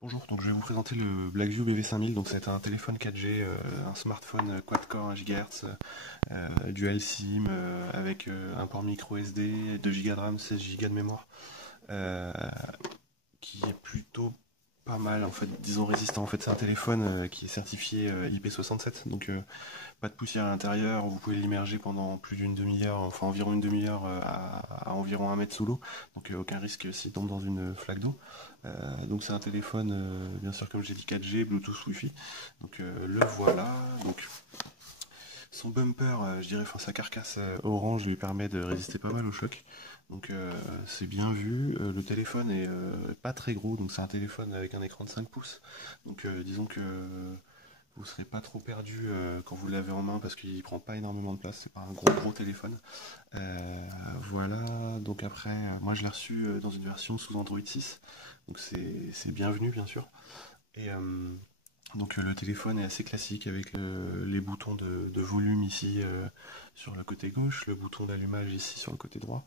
Bonjour, donc je vais vous présenter le Blackview BV5000. Donc c'est un téléphone 4G, un smartphone quad-core 1 GHz, dual SIM avec un port micro SD, 2 Go de RAM, 16 Go de mémoire, euh, qui est plutôt pas mal en fait, disons résistant. En fait, c'est un téléphone qui est certifié IP67, donc pas de poussière à l'intérieur. Vous pouvez l'immerger pendant plus d'une demi-heure, enfin environ une demi-heure à environ 1 mètre sous l'eau, donc aucun risque s'il tombe dans une flaque d'eau. Donc c'est un téléphone, bien sûr comme j'ai dit 4G, Bluetooth, Wi-Fi. Donc le voilà. Donc son bumper, je dirais, enfin sa carcasse orange lui permet de résister pas mal au choc. Donc c'est bien vu. Le téléphone est pas très gros, donc c'est un téléphone avec un écran de 5 pouces. Donc disons que vous serez pas trop perdu quand vous l'avez en main parce qu'il prend pas énormément de place. C'est pas un gros téléphone. Voilà. Donc après, moi je l'ai reçu dans une version sous Android 6. Donc c'est bienvenu bien sûr. Et donc le téléphone est assez classique avec les boutons de volume ici sur le côté gauche, le bouton d'allumage ici sur le côté droit.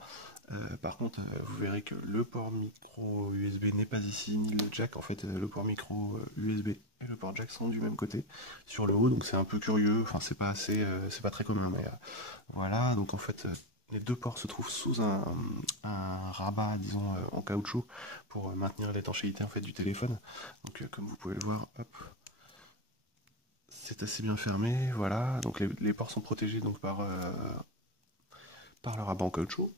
Par contre, vous verrez que le port micro USB n'est pas ici, ni le jack. En fait, le port micro USB et le port jack sont du même côté sur le haut, donc c'est un peu curieux. Enfin, c'est pas très commun, mais voilà. Donc en fait, les deux ports se trouvent sous un rabat, disons, en caoutchouc pour maintenir l'étanchéité en fait du téléphone. Donc comme vous pouvez le voir, hop, c'est assez bien fermé. Voilà. Donc les ports sont protégés donc par le rabat en caoutchouc.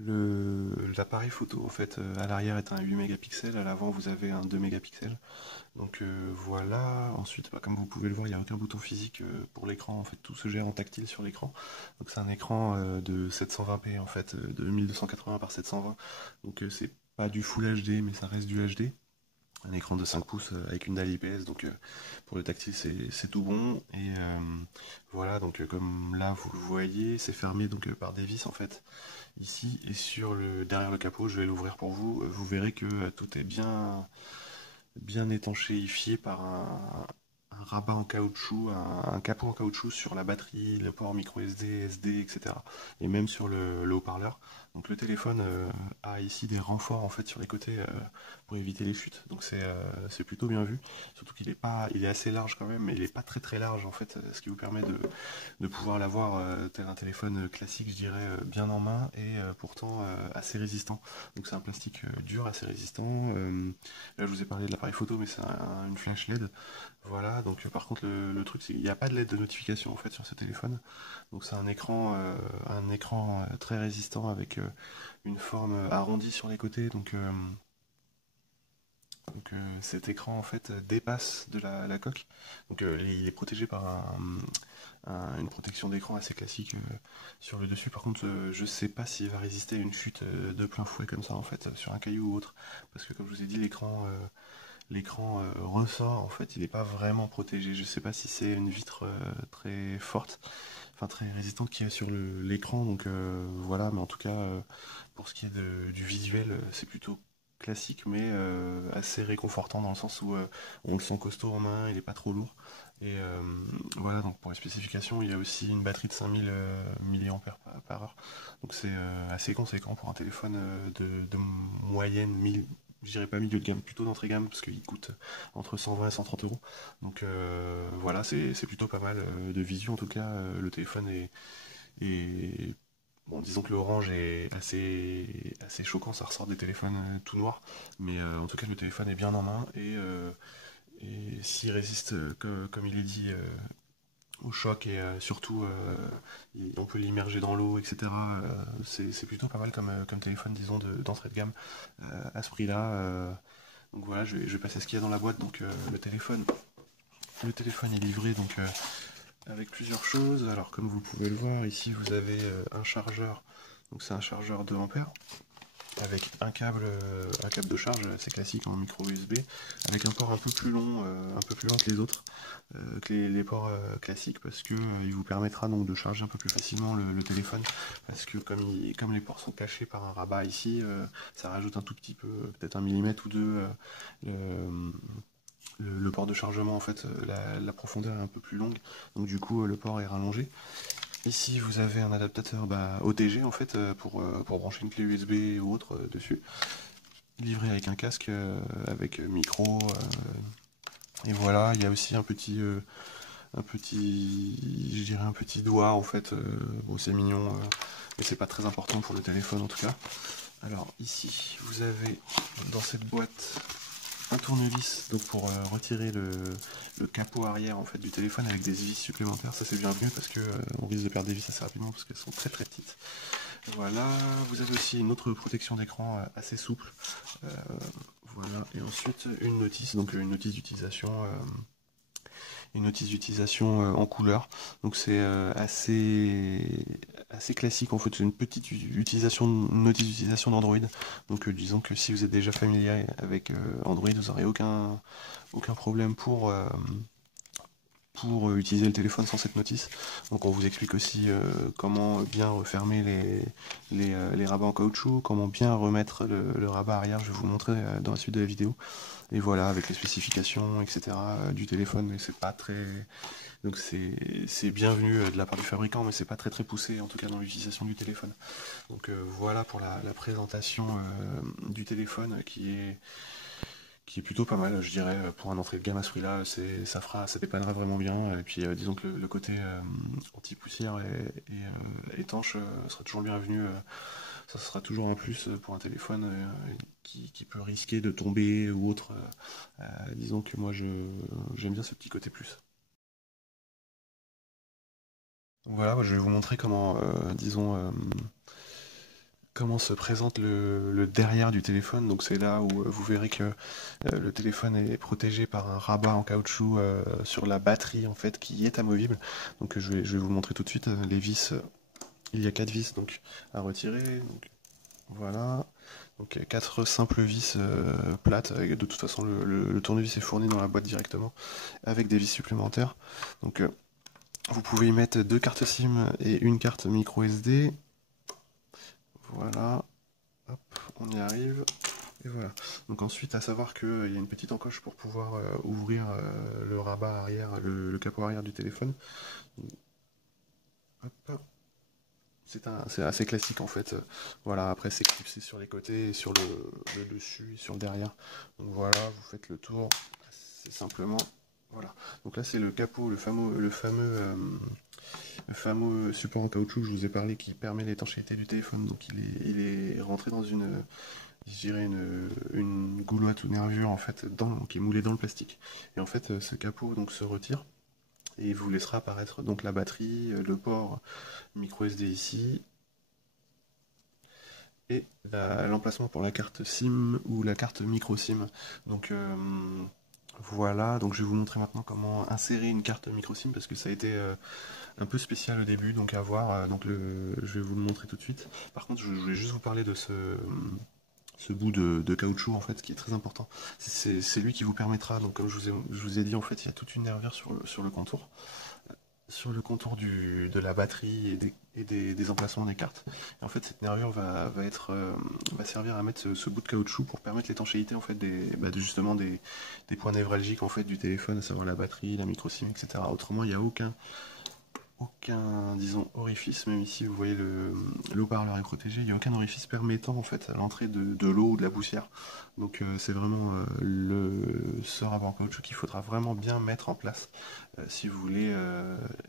L'appareil photo en fait à l'arrière est un 8 mégapixels, à l'avant vous avez un 2 mégapixels. Donc voilà, ensuite comme vous pouvez le voir il n'y a aucun bouton physique pour l'écran, en fait tout se gère en tactile sur l'écran. Donc c'est un écran de 720p en fait, de 1280 par 720. Donc c'est pas du Full HD mais ça reste du HD. Un écran de 5 pouces avec une dalle IPS, donc pour le tactile c'est tout bon. Et voilà, donc comme là vous le voyez, c'est fermé donc par des vis en fait ici et derrière le capot. Je vais l'ouvrir pour vous. Vous verrez que tout est bien étanchéifié par un rabat en caoutchouc, un capot en caoutchouc sur la batterie, le port micro SD, SD, etc. Et même sur le haut-parleur. Donc le téléphone a ici des renforts en fait sur les côtés pour éviter les chutes. Donc c'est plutôt bien vu. Surtout il est assez large quand même, mais il est pas très large en fait, ce qui vous permet de pouvoir l'avoir tel un téléphone classique, je dirais, bien en main et pourtant assez résistant. Donc c'est un plastique dur, assez résistant. Là, je vous ai parlé de l'appareil photo, mais c'est une flash LED. Voilà, donc par contre, le truc, c'est qu'il n'y a pas de LED de notification en fait sur ce téléphone. Donc c'est un écran très résistant avec une forme arrondie sur les côtés. Donc cet écran en fait dépasse de la coque. Donc il est protégé par une protection d'écran assez classique sur le dessus. Par contre, je sais pas s'il va résister à une chute de plein fouet comme ça en fait sur un caillou ou autre. Parce que comme je vous ai dit, l'écran ressort en fait, il n'est pas vraiment protégé. Je sais pas si c'est une vitre très forte, enfin très résistante qui est sur l'écran. Donc voilà, mais en tout cas pour ce qui est du visuel, c'est plutôt classique mais assez réconfortant dans le sens où on le sent costaud en main, il est pas trop lourd. Et voilà, donc pour les spécifications, il y a aussi une batterie de 5000 mAh par heure. Donc c'est assez conséquent pour un téléphone de moyenne, je dirais pas milieu de gamme, plutôt d'entrée gamme, parce qu'il coûte entre 120 et 130 euros. Donc voilà, c'est plutôt pas mal de visu. En tout cas, le téléphone est bon, disons que l'orange est assez choquant, ça ressort des téléphones tout noirs, mais en tout cas le téléphone est bien en main et s'il résiste, comme il est dit, au choc et surtout on peut l'immerger dans l'eau, etc. C'est plutôt pas mal comme téléphone, disons, d'entrée de gamme à ce prix-là. Donc voilà, je vais passer ce qu'il y a dans la boîte. Donc le téléphone est livré donc avec plusieurs choses. Alors comme vous pouvez le voir, ici vous avez un chargeur. Donc c'est un chargeur 2 ampères avec un câble de charge assez classique en micro USB, avec un port un peu plus long que les autres, que les ports classiques, parce que il vous permettra donc de charger un peu plus facilement le téléphone, parce que comme les ports sont cachés par un rabat ici, ça rajoute un tout petit peu, peut-être un millimètre ou deux, le, le port de chargement en fait, la profondeur est un peu plus longue, donc du coup le port est rallongé. Ici, vous avez un adaptateur OTG en fait pour brancher une clé USB ou autre dessus. livré avec un casque avec micro. Et voilà, il y a aussi je dirais un petit doigt en fait. Bon, c'est mignon, mais c'est pas très important pour le téléphone en tout cas. Alors ici, vous avez dans cette boîte un tournevis donc pour retirer le capot arrière en fait du téléphone avec des vis supplémentaires. Ça c'est bienvenu parce que on risque de perdre des vis assez rapidement parce qu'elles sont très très petites. Voilà, vous avez aussi une autre protection d'écran assez souple. Voilà, et ensuite une notice, donc une notice d'utilisation. Une notice d'utilisation en couleur. Donc c'est assez classique en fait. C'est une petite notice d'utilisation d'Android. Donc disons que si vous êtes déjà familier avec Android, vous n'aurez aucun problème pour utiliser le téléphone sans cette notice. Donc on vous explique aussi comment bien refermer les rabats en caoutchouc, comment bien remettre le rabat arrière, je vais vous le montrer dans la suite de la vidéo. Et voilà, avec les spécifications, etc. Du téléphone, mais c'est pas très... Donc c'est bienvenu de la part du fabricant, mais c'est pas très poussé, en tout cas dans l'utilisation du téléphone. Donc voilà pour la présentation du téléphone qui est plutôt pas mal, je dirais, pour un entrée de gamme à ce prix-là, ça dépannera vraiment bien. Et puis disons que le côté anti-poussière et étanche sera toujours bienvenu. Ça sera toujours un plus pour un téléphone qui peut risquer de tomber ou autre. Disons que moi j'aime bien ce petit côté plus. Donc voilà, moi, je vais vous montrer comment se présente le derrière du téléphone. Donc c'est là où vous verrez que le téléphone est protégé par un rabat en caoutchouc sur la batterie en fait qui est amovible. Donc je vais vous montrer tout de suite les vis. Il y a 4 vis donc à retirer. Donc, voilà. Donc 4 simples vis plates. De toute façon le tournevis est fourni dans la boîte directement avec des vis supplémentaires. Donc vous pouvez y mettre 2 cartes SIM et une carte micro SD. Voilà. Hop, on y arrive. Et voilà. Donc ensuite, à savoir qu'il y a une petite encoche pour pouvoir ouvrir le rabat arrière, le capot arrière du téléphone. Hop. C'est assez classique en fait. Voilà, après c'est clipsé sur les côtés, sur le dessus et sur le derrière. Donc voilà, vous faites le tour. C'est simplement. Voilà. Donc là c'est le capot, le fameux support en caoutchouc que je vous ai parlé qui permet l'étanchéité du téléphone. Donc il est rentré dans je dirais une goulotte ou nervure en fait qui est moulée dans le plastique. Et en fait ce capot donc se retire et il vous laissera apparaître donc la batterie, le port micro SD ici et l'emplacement pour la carte SIM ou la carte micro SIM. Donc voilà, donc je vais vous montrer maintenant comment insérer une carte micro SIM parce que ça a été un peu spécial au début, donc à voir. Je vais vous le montrer tout de suite. Par contre, je voulais juste vous parler de ce bout de caoutchouc en fait qui est très important. C'est lui qui vous permettra, donc comme je vous ai dit en fait, il y a toute une nervure sur le contour de la batterie et des emplacements des cartes. Et en fait, cette nervure va servir à mettre ce bout de caoutchouc pour permettre l'étanchéité en fait justement des points névralgiques en fait du téléphone, à savoir la batterie, la micro SIM, etc. Autrement, il n'y a aucun, disons, orifice, même ici vous voyez le haut-parleur est protégé, il n'y a aucun orifice permettant en fait à l'entrée de l'eau ou de la poussière. Donc c'est vraiment ce rabat en caoutchouc qu'il faudra vraiment bien mettre en place si vous voulez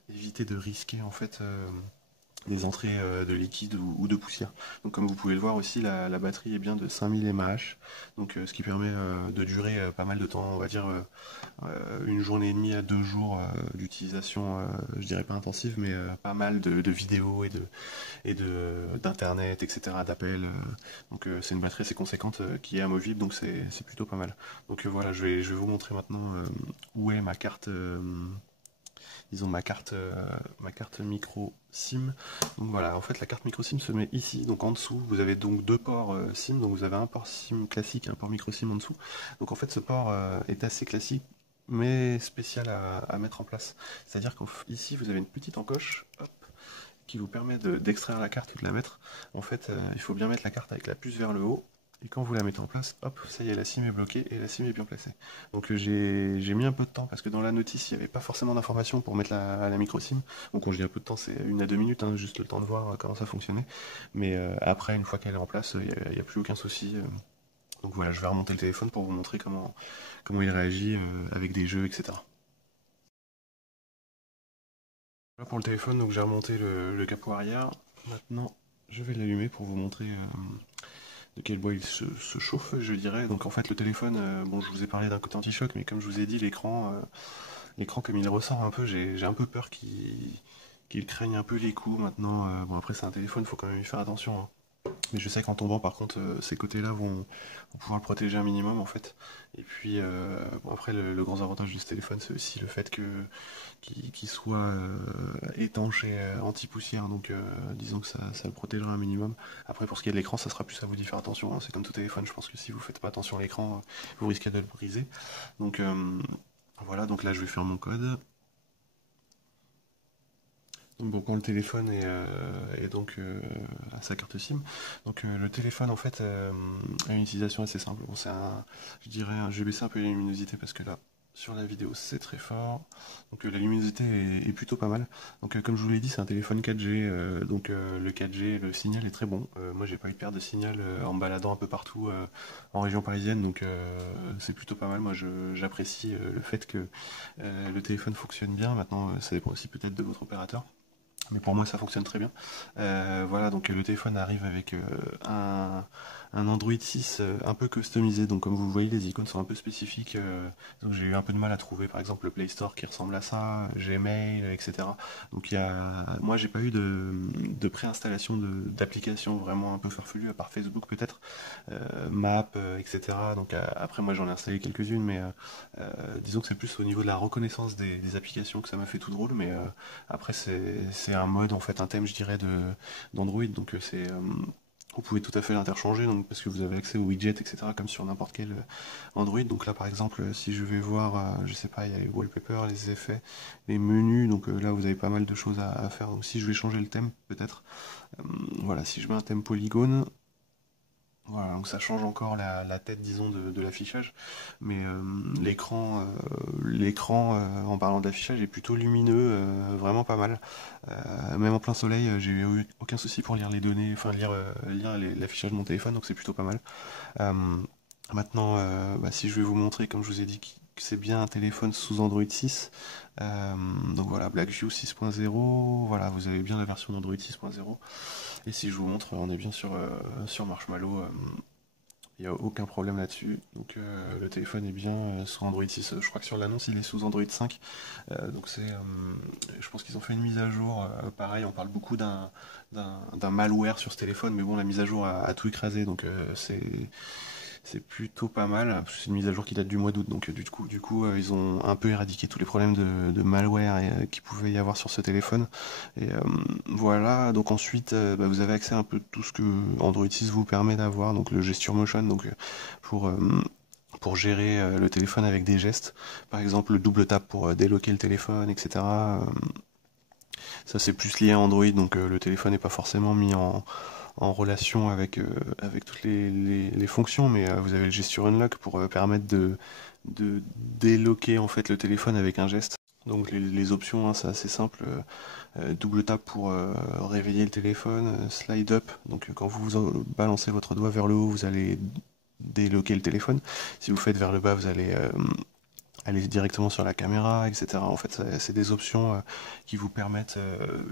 éviter de risquer en fait des entrées de liquide ou de poussière. Donc comme vous pouvez le voir aussi, la batterie est bien de 5000 mAh, donc ce qui permet de durer pas mal de temps, on va dire une journée et demie à 2 jours d'utilisation, je dirais pas intensive, mais pas mal de vidéos d'internet, etc., d'appels. Donc c'est une batterie assez conséquente qui est amovible, donc c'est plutôt pas mal. Donc voilà, je vais vous montrer maintenant où est ma carte. Disons ma carte micro SIM. Donc voilà, en fait la carte micro SIM se met ici, donc en dessous. Vous avez donc 2 ports SIM, donc vous avez un port SIM classique et un port micro SIM en dessous. Donc en fait ce port est assez classique mais spécial à mettre en place. C'est-à-dire qu'ici vous avez une petite encoche, hop, qui vous permet d'extraire la carte et de la mettre. En fait, il faut bien mettre la carte avec la puce vers le haut. Et quand vous la mettez en place, hop, ça y est, la SIM est bloquée et la SIM est bien placée. Donc j'ai mis un peu de temps parce que dans la notice, il n'y avait pas forcément d'informations pour mettre la micro SIM. Donc quand je dis un peu de temps, c'est 1 à 2 minutes, hein, juste le temps de voir comment ça fonctionnait. Mais après, une fois qu'elle est en place, il n'y a plus aucun souci. Donc voilà, je vais remonter le téléphone pour vous montrer comment il réagit avec des jeux, etc. Voilà pour le téléphone, donc j'ai remonté le capot arrière. Maintenant, je vais l'allumer pour vous montrer de quel bois il se chauffe, je dirais. Donc en fait, le téléphone, bon, je vous ai parlé d'un côté anti-choc, mais comme je vous ai dit, l'écran comme il ressort un peu, j'ai un peu peur qu'il craigne un peu les coups. Maintenant, bon après c'est un téléphone, faut quand même y faire attention, hein. Mais je sais qu'en tombant, par contre, ces côtés-là vont pouvoir le protéger un minimum en fait. Et puis, bon, après, le grand avantage de ce téléphone, c'est aussi le fait qu'il soit étanche et anti-poussière. Donc, disons que ça le protégera un minimum. Après, pour ce qui est de l'écran, ça sera plus à vous d'y faire attention, hein. C'est comme tout téléphone. Je pense que si vous faites pas attention à l'écran, vous risquez de le briser. Donc, voilà. Donc là, je vais faire mon code. Donc bon, quand le téléphone est donc à sa carte SIM, donc le téléphone en fait a une utilisation assez simple. Bon, je dirais, je vais baisser un peu la luminosité parce que là, sur la vidéo, c'est très fort. Donc la luminosité est plutôt pas mal. Donc comme je vous l'ai dit, c'est un téléphone 4G, donc le 4G, le signal est très bon. Moi, j'ai pas eu de perte de signal en me baladant un peu partout en région parisienne, donc c'est plutôt pas mal. Moi, j'apprécie le fait que le téléphone fonctionne bien. Maintenant, ça dépend aussi peut-être de votre opérateur. Mais pour moi, ça fonctionne très bien. Voilà, donc le téléphone arrive avec un Android 6 un peu customisé. Donc comme vous voyez, les icônes sont un peu spécifiques. Donc j'ai eu un peu de mal à trouver, par exemple, le Play Store qui ressemble à ça, Gmail, etc. Donc moi, j'ai pas eu de préinstallation d'applications vraiment un peu farfelues, à part Facebook peut-être, Map, etc. Donc après, moi, j'en ai installé quelques-unes, mais disons que c'est plus au niveau de la reconnaissance des applications que ça m'a fait tout drôle, mais après, c'est un mode, en fait, un thème, je dirais, d'Android, donc vous pouvez tout à fait l'interchanger, donc parce que vous avez accès aux widgets, etc., comme sur n'importe quel Android. Donc là, par exemple, si je vais voir, je sais pas, il y a les wallpapers, les effets, les menus, donc là, vous avez pas mal de choses à faire. Donc si je vais changer le thème, peut-être, voilà, si je mets un thème polygone, voilà, donc ça change encore la tête, disons, de l'affichage. Mais l'écran, en parlant d'affichage, est plutôt lumineux, vraiment pas mal. Même en plein soleil, j'ai eu aucun souci pour lire les données, enfin lire l'affichage de mon téléphone, donc c'est plutôt pas mal. Euh, Maintenant, bah, si je vais vous montrer, comme je vous ai dit, que c'est bien un téléphone sous Android 6. Donc voilà, Blackview 6.0, voilà, vous avez bien la version d'Android 6.0. Et si je vous montre, on est bien sur Marshmallow. Il n'y a aucun problème là-dessus. Donc le téléphone est bien sous Android 6. Je crois que sur l'annonce, il est sous Android 5. Donc je pense qu'ils ont fait une mise à jour. Pareil, on parle beaucoup d'un malware sur ce téléphone, mais bon, la mise à jour a tout écrasé. Donc c'est plutôt pas mal. C'est une mise à jour qui date du mois d'août, donc du coup, ils ont un peu éradiqué tous les problèmes de malware qu'il pouvait y avoir sur ce téléphone. Et voilà, donc ensuite, bah, vous avez accès à un peu tout ce que Android 6 vous permet d'avoir, donc le gesture motion, donc pour euh, pour gérer le téléphone avec des gestes, par exemple le double tap pour déloquer le téléphone, etc. Ça c'est plus lié à Android, donc le téléphone n'est pas forcément mis en relation avec toutes les fonctions, mais vous avez le gesture unlock pour permettre de déloquer en fait le téléphone avec un geste. Donc les options, hein, c'est assez simple. Double tap pour réveiller le téléphone, slide up. Donc quand balancez votre doigt vers le haut, vous allez déloquer le téléphone. Si vous faites vers le bas, vous allez aller directement sur la caméra, etc. En fait, c'est des options qui vous permettent,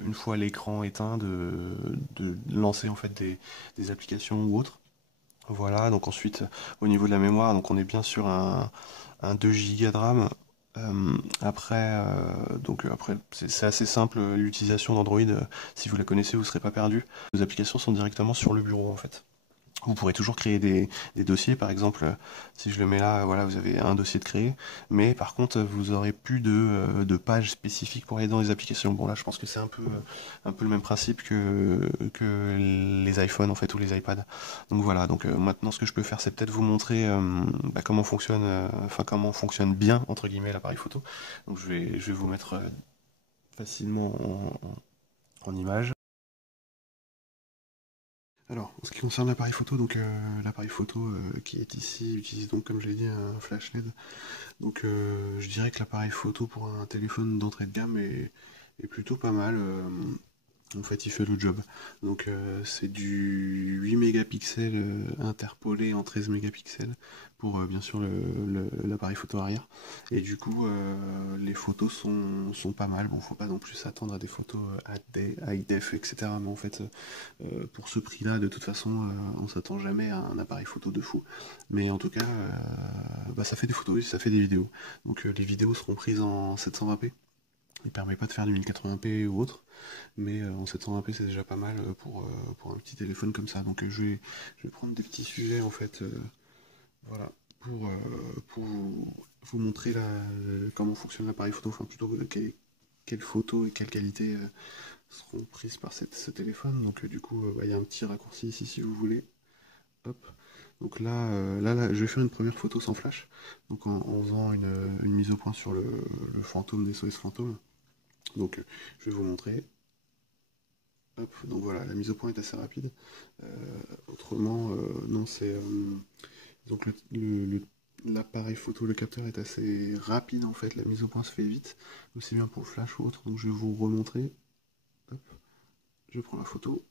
une fois l'écran éteint, de lancer en fait des applications ou autres. Voilà, donc ensuite, au niveau de la mémoire, donc on est bien sur un 2 Go de RAM. Après, c'est assez simple l'utilisation d'Android. Si vous la connaissez, vous ne serez pas perdu. Vos applications sont directement sur le bureau en fait. Vous pourrez toujours créer des dossiers, par exemple, si je le mets là, voilà, vous avez un dossier de créer, mais par contre, vous aurez plus de pages spécifiques pour aller dans les applications. Bon, là, je pense que c'est un peu le même principe que les iPhones, en fait, ou les iPads. Donc voilà, donc maintenant, ce que je peux faire, c'est peut-être vous montrer bah, comment fonctionne bien, entre guillemets, l'appareil photo. Donc je vais vous mettre facilement en image. Alors, en ce qui concerne l'appareil photo, donc l'appareil photo qui est ici utilise donc, comme je l'ai dit, un flash LED. Donc, je dirais que l'appareil photo pour un téléphone d'entrée de gamme est plutôt pas mal. En fait, il fait le job. Donc, c'est du 8 mégapixels interpolé en 13 mégapixels pour bien sûr l'appareil photo arrière. Et du coup, les photos sont pas mal. Bon, faut pas non plus s'attendre à des photos high def, etc. Mais en fait, pour ce prix-là, de toute façon, on s'attend jamais à un appareil photo de fou. Mais en tout cas, bah, ça fait des photos et ça fait des vidéos. Donc, les vidéos seront prises en 720p. Il permet pas de faire du 1080p ou autre, mais en 720p c'est déjà pas mal pour un petit téléphone comme ça. Donc je vais prendre des petits sujets en fait, voilà, pour vous montrer comment fonctionne l'appareil photo, enfin plutôt quelles photos et quelle qualité seront prises par ce téléphone. Donc du coup, bah, il y a un petit raccourci ici si vous voulez. Hop. Donc là, je vais faire une première photo sans flash, donc en faisant une mise au point sur le fantôme des SOS fantôme. Donc je vais vous montrer. Hop, donc voilà, la mise au point est assez rapide. Autrement, non, c'est donc l'appareil photo, le capteur est assez rapide en fait. La mise au point se fait vite, aussi bien pour le flash ou autre. Donc je vais vous remontrer. Hop, je prends la photo.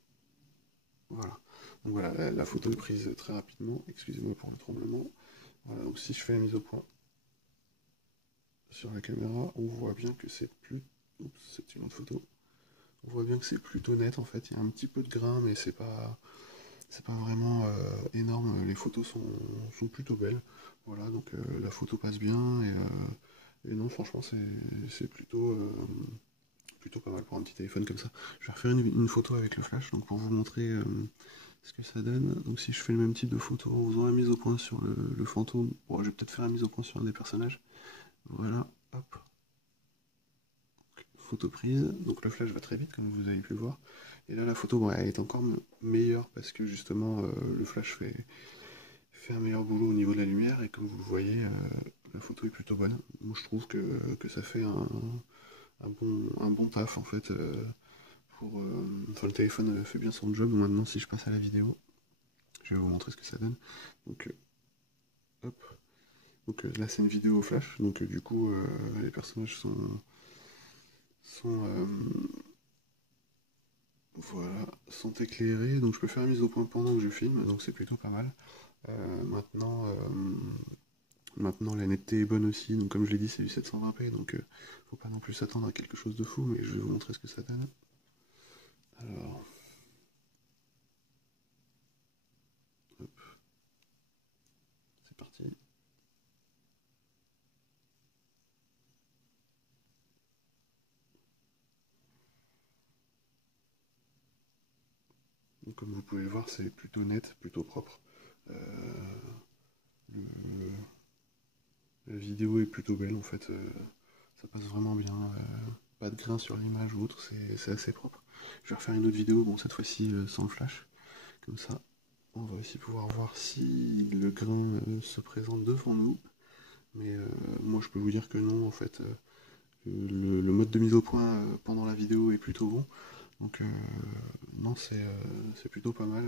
Voilà. Donc voilà, la photo est prise très rapidement. Excusez-moi pour le tremblement. Voilà, donc si je fais la mise au point sur la caméra, on voit bien que c'est plus. Oups, c'est une autre photo. On voit bien que c'est plutôt net en fait. Il y a un petit peu de grain, mais c'est pas vraiment énorme. Les photos sont plutôt belles. Voilà, donc la photo passe bien et non, franchement, c'est plutôt pas mal pour un petit téléphone comme ça. Je vais refaire une photo avec le flash, donc pour vous montrer ce que ça donne. Donc si je fais le même type de photo en faisant la mise au point sur le fantôme, bon, je vais peut-être faire la mise au point sur un des personnages. Voilà, hop, photo prise. Donc le flash va très vite, comme vous avez pu le voir. Et là, la photo, bon, elle est encore meilleure parce que justement, le flash fait un meilleur boulot au niveau de la lumière. Et comme vous le voyez, la photo est plutôt bonne. Moi, je trouve que ça fait un bon taf en fait. Enfin, le téléphone fait bien son job. Maintenant, si je passe à la vidéo, je vais vous montrer ce que ça donne. Donc, hop. Donc là, c'est une vidéo au flash. Donc, du coup, les personnages sont voilà, sont éclairés. Donc, je peux faire la mise au point pendant que je filme. Donc, c'est plutôt pas mal. Maintenant, la netteté est bonne aussi. Donc, comme je l'ai dit, c'est du 720p. Donc, faut pas non plus s'attendre à quelque chose de fou. Mais je vais vous montrer ce que ça donne. Alors, hop, c'est parti. Donc, comme vous pouvez le voir, c'est plutôt net, plutôt propre. Le- la vidéo est plutôt belle en fait. Ça passe vraiment bien. Pas de grain sur l'image ou autre, c'est assez propre. Je vais refaire une autre vidéo, bon cette fois-ci sans le flash. Comme ça, on va aussi pouvoir voir si le grain se présente devant nous. Mais moi je peux vous dire que non en fait. Le mode de mise au point pendant la vidéo est plutôt bon. Donc non, c'est plutôt pas mal.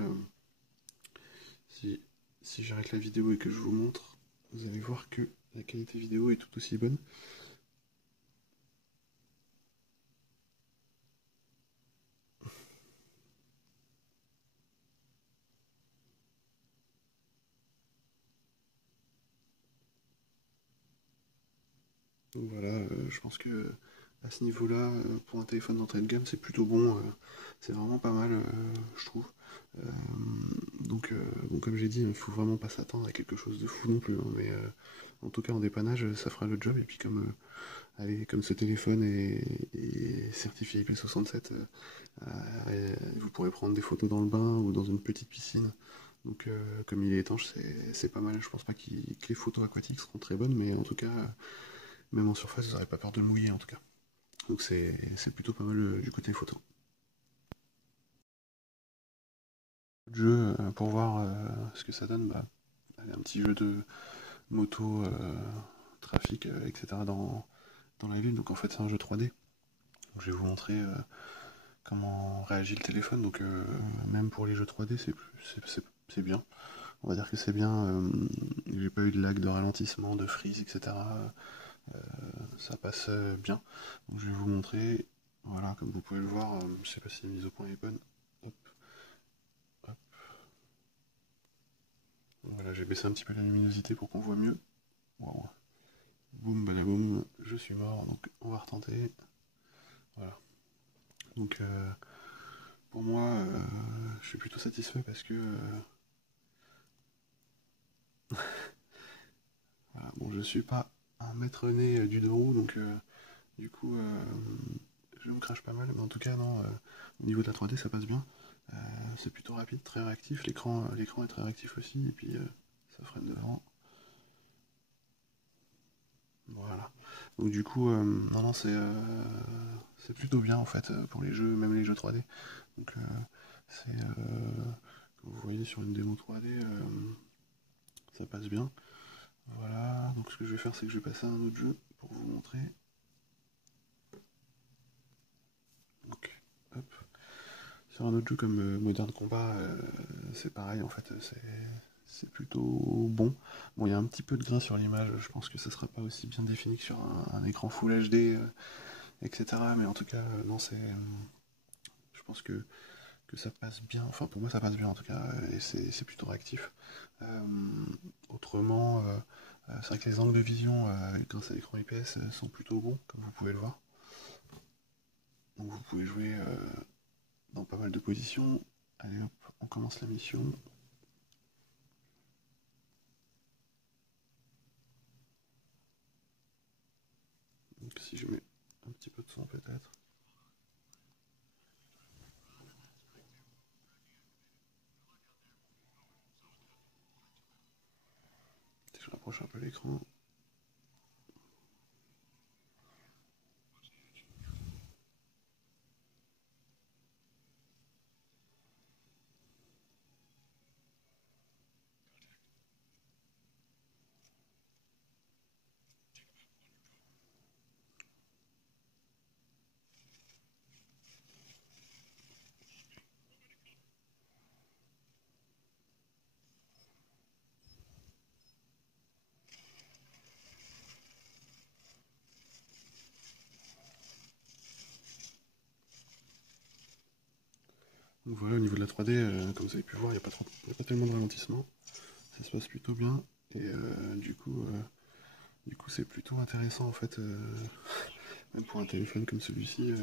Si, si j'arrête la vidéo et que je vous montre, vous allez voir que la qualité vidéo est tout aussi bonne. Donc voilà, je pense que à ce niveau-là, pour un téléphone d'entrée de gamme, c'est plutôt bon. C'est vraiment pas mal, je trouve. Euh, donc, bon, comme j'ai dit, il faut vraiment pas s'attendre à quelque chose de fou non plus, hein, mais en tout cas, en dépannage, ça fera le job. Et puis, allez, comme ce téléphone est certifié IP67, vous pourrez prendre des photos dans le bain ou dans une petite piscine. Donc, comme il est étanche, c'est pas mal. Je pense pas que les photos aquatiques seront très bonnes, mais en tout cas, même en surface, vous n'aurez pas peur de le mouiller en tout cas. Donc, c'est plutôt pas mal du côté photo. Jeu pour voir ce que ça donne, bah, allez, un petit jeu de moto, trafic, etc. dans la ville. Donc, en fait, c'est un jeu 3D. Donc, je vais vous montrer comment réagit le téléphone. Donc, même pour les jeux 3D, c'est bien. On va dire que c'est bien. J'ai pas eu de lag, de ralentissement, de freeze, etc. Ça passe bien. Donc, je vais vous montrer. Voilà, comme vous pouvez le voir, je sais pas si la mise au point est bonne. Hop, hop. Voilà, j'ai baissé un petit peu la luminosité pour qu'on voit mieux. Waouh. Boum, balaboum, je suis mort, donc on va retenter. Voilà. Donc pour moi, je suis plutôt satisfait parce que voilà, bon, je suis pas un maître-né du deux roues, donc du coup, je me crache pas mal, mais en tout cas, non, au niveau de la 3D, ça passe bien. C'est plutôt rapide, très réactif. L'écran est très réactif aussi, et puis ça freine devant. Voilà. Donc du coup, non, non, c'est plutôt bien en fait pour les jeux, même les jeux 3D. Donc c'est, comme vous voyez sur une démo 3D, ça passe bien. Voilà. Donc ce que je vais faire, c'est que je vais passer à un autre jeu pour vous montrer. Donc, hop. Sur un autre jeu comme Modern Combat, c'est pareil en fait, c'est plutôt bon. Bon, il y a un petit peu de grain sur l'image, je pense que ça sera pas aussi bien défini que sur un écran Full HD, etc. Mais en tout cas, non, je pense que ça passe bien. Enfin, pour moi, ça passe bien en tout cas, et c'est plutôt réactif. Euh, autrement, c'est vrai que les angles de vision grâce à l'écran IPS sont plutôt bons, comme vous pouvez le voir. Donc vous pouvez jouer dans pas mal de positions. Allez hop, on commence la mission. Donc si je mets un petit peu de son peut-être. Si je rapproche un peu l'écran. Donc voilà, au niveau de la 3D, comme vous avez pu voir, il n'y a pas tellement de ralentissement. Ça se passe plutôt bien. Et du coup c'est plutôt intéressant en fait. Même pour un téléphone comme celui-ci,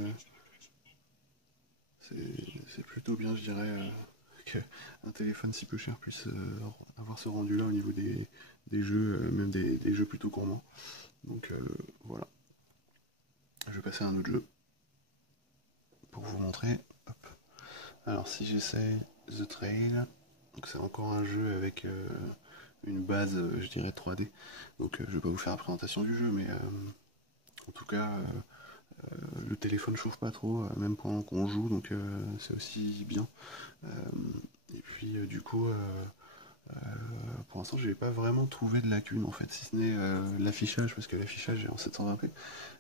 c'est plutôt bien, je dirais, qu'un téléphone si peu cher puisse avoir ce rendu-là au niveau des jeux, même des jeux plutôt gourmands. Donc voilà, je vais passer à un autre jeu pour vous montrer. Hop. Alors si j'essaye The Trail, donc c'est encore un jeu avec une base, je dirais 3D. Donc je vais pas vous faire la présentation du jeu, mais en tout cas, le téléphone chauffe pas trop, même pendant qu'on joue, donc c'est aussi bien. Euh, et puis du coup, pour l'instant, j'ai pas vraiment trouvé de lacune en fait, si ce n'est l'affichage, parce que l'affichage est en 720p.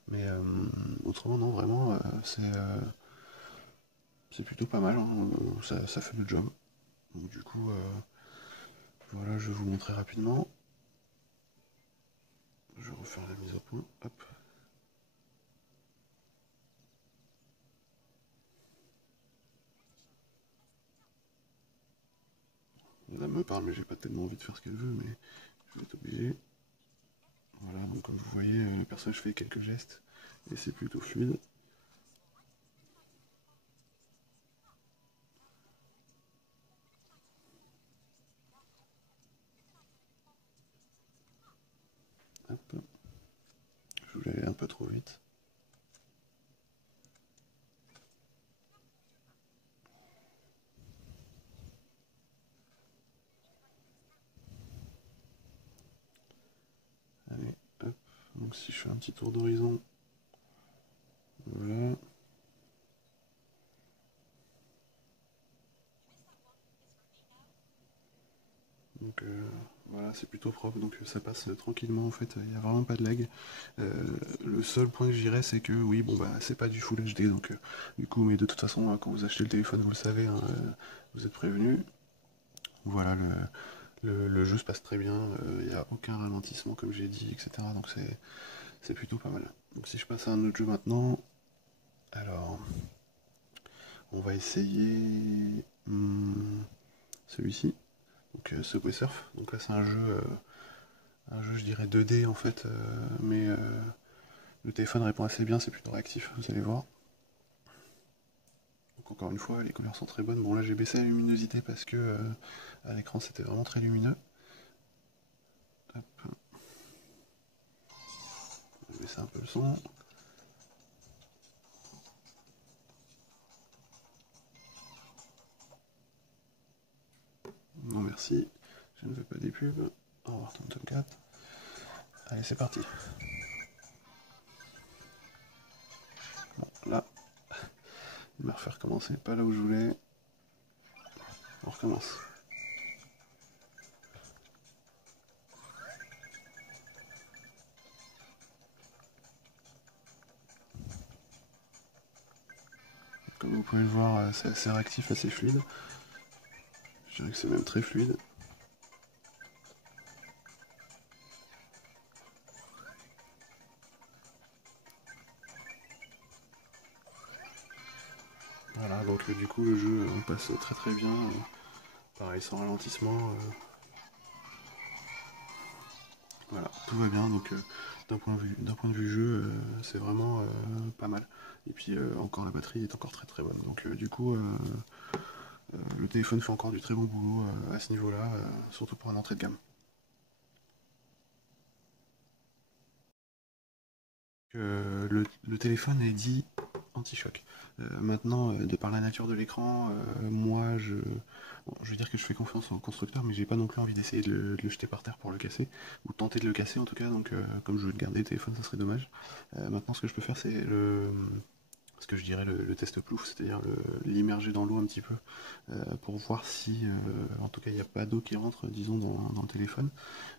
Mais autrement, non, vraiment, c'est plutôt pas mal, hein, ça fait le job. Donc du coup, voilà, je vais vous montrer rapidement. Je vais refaire la mise au point. Hop. Elle me parle, mais j'ai pas tellement envie de faire ce qu'elle veut, mais je vais être obligé. Voilà, donc comme vous voyez, le personnage fait quelques gestes et c'est plutôt fluide. Hop. Je voulais aller un peu trop vite. Allez, hop. Donc si je fais un petit tour d'horizon, voilà. Donc voilà, c'est plutôt propre, donc ça passe tranquillement en fait, il n'y a vraiment pas de lag. Le seul point que j'irais, c'est que oui, bon bah c'est pas du Full HD, donc du coup, mais de toute façon, hein, quand vous achetez le téléphone, vous le savez, hein, vous êtes prévenu. Voilà, le jeu se passe très bien, il n'y a aucun ralentissement comme j'ai dit, etc. Donc c'est plutôt pas mal. Donc si je passe à un autre jeu maintenant, Alors, on va essayer celui-ci, donc Subway Surf. Donc là c'est un jeu je dirais 2D en fait, mais le téléphone répond assez bien, c'est plutôt réactif, vous allez voir. Donc encore une fois, les couleurs sont très bonnes. Bon là j'ai baissé la luminosité parce que à l'écran c'était vraiment très lumineux. Hop. On va baisser un peu le son. Non merci, je ne veux pas des pubs. Au revoir TomTom4. Allez c'est parti. Bon là, il m'a refait recommencer, pas là où je voulais. On recommence. Comme vous pouvez le voir, c'est assez réactif, assez fluide. Je dirais que c'est même très fluide. Voilà, donc du coup le jeu on passe très très bien. Pareil sans ralentissement. Voilà, tout va bien. Donc d'un point de vue jeu, c'est vraiment pas mal. Et puis encore la batterie est encore très très bonne. Donc du coup le téléphone fait encore du très bon boulot à ce niveau-là, surtout pour une entrée de gamme. Le téléphone est dit anti-choc. Maintenant, de par la nature de l'écran, moi, bon, je veux dire que je fais confiance au constructeur, mais j'ai pas non plus envie d'essayer de le jeter par terre pour le casser, ou tenter de le casser en tout cas, donc comme je veux le garder, le téléphone, ça serait dommage. Maintenant, ce que je peux faire, c'est ce que je dirais le test plouf, c'est-à-dire l'immerger dans l'eau un petit peu, pour voir si, en tout cas, il n'y a pas d'eau qui rentre, disons, dans le téléphone.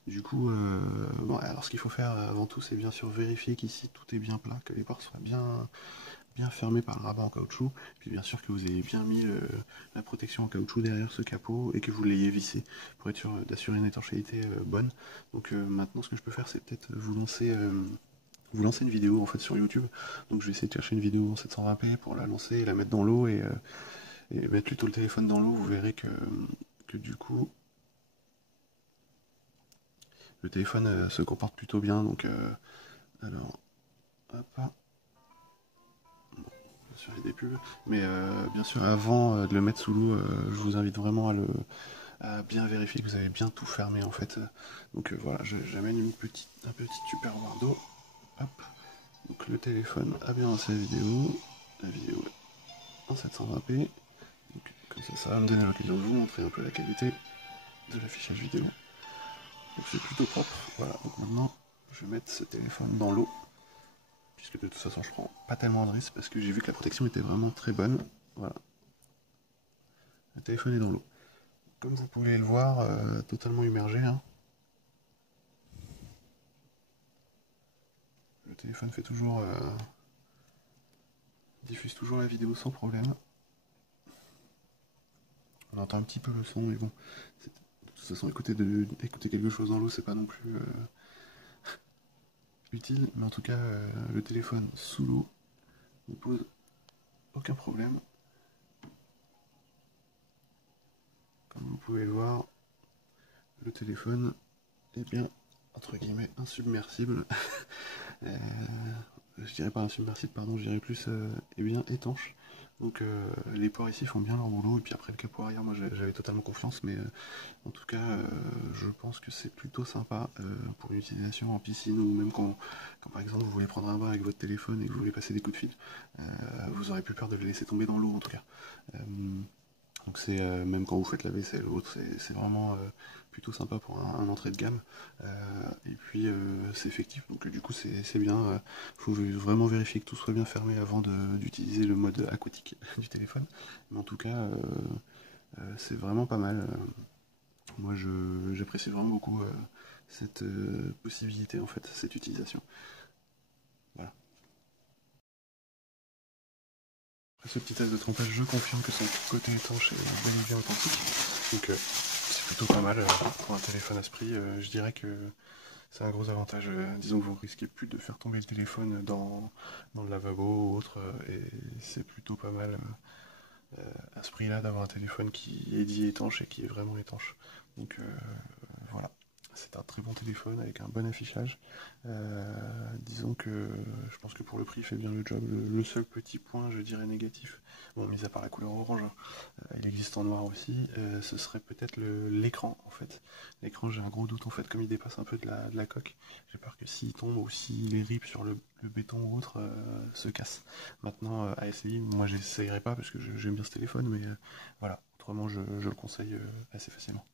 Du coup, bon, alors ce qu'il faut faire avant tout, c'est bien sûr vérifier qu'ici tout est bien plat, que les ports soient bien fermés par le rabat en caoutchouc, puis bien sûr que vous ayez bien mis la protection en caoutchouc derrière ce capot et que vous l'ayez vissé pour être sûr d'assurer une étanchéité bonne. Donc maintenant, ce que je peux faire, c'est peut-être vous lancer une vidéo en fait sur YouTube. Donc je vais essayer de chercher une vidéo en 720p pour la lancer et la mettre dans l'eau et mettre plutôt le téléphone dans l'eau. Vous verrez que du coup le téléphone se comporte plutôt bien. Donc alors hop. Bon, bien sûr il y a des pubs, mais bien sûr avant de le mettre sous l'eau, je vous invite vraiment à bien vérifier que vous avez bien tout fermé en fait. Donc voilà, j'amène un petit tupperware d'eau. Hop. Donc le téléphone a bien lancé la vidéo en 720p. Donc, comme ça va me donner l'occasion de vous montrer un peu la qualité de l'affichage vidéo. Donc c'est plutôt propre. Voilà, donc maintenant je vais mettre ce téléphone dans l'eau. Puisque de toute façon je prends pas tellement de risques parce que j'ai vu que la protection était vraiment très bonne. Voilà. Le téléphone est dans l'eau. Comme vous pouvez le voir, totalement immergé. Hein. Le téléphone fait toujours diffuse toujours la vidéo sans problème. On entend un petit peu le son, mais bon, de toute façon, écouter quelque chose dans l'eau, c'est pas non plus utile. Mais en tout cas, le téléphone sous l'eau ne pose aucun problème. Comme vous pouvez le voir, le téléphone est bien, entre guillemets, insubmersible. Je dirais pas insubmersible, pardon, je dirais plus est bien étanche. Donc les ports ici font bien leur boulot, et puis après le capot arrière, moi j'avais totalement confiance, mais en tout cas je pense que c'est plutôt sympa pour une utilisation en piscine, ou même quand par exemple vous voulez prendre un bain avec votre téléphone et que vous voulez passer des coups de fil, vous aurez plus peur de le laisser tomber dans l'eau en tout cas. Donc c'est même quand vous faites la vaisselle ou autre, c'est vraiment plutôt sympa pour un entrée de gamme. Et puis c'est effectif, donc du coup c'est bien. Faut vraiment vérifier que tout soit bien fermé avant d'utiliser le mode aquatique du téléphone. Mais en tout cas, c'est vraiment pas mal. Moi j'apprécie vraiment beaucoup cette possibilité en fait, cette utilisation. Voilà. Après ce petit test de trompage, je confirme que son côté étanche est bel et bien authentique. Donc c'est plutôt pas mal pour un téléphone à ce prix. Je dirais que c'est un gros avantage. Disons que vous risquez plus de faire tomber le téléphone dans le lavabo ou autre, et c'est plutôt pas mal à ce prix-là d'avoir un téléphone qui est dit étanche et qui est vraiment étanche. Donc voilà, c'est un très bon téléphone avec un bon affichage. Disons que je pense que pour le prix, il fait bien le job. Le seul petit point, je dirais négatif, bon, mis à part la couleur orange, hein, il existe en noir aussi, ce serait peut-être l'écran en fait. L'écran, j'ai un gros doute en fait, comme il dépasse un peu de la coque. J'ai peur que s'il tombe ou si les rips sur le béton ou autre se cassent. Maintenant, à essayer, moi j'essayerai pas parce que j'aime bien ce téléphone, mais voilà, autrement je le conseille assez facilement.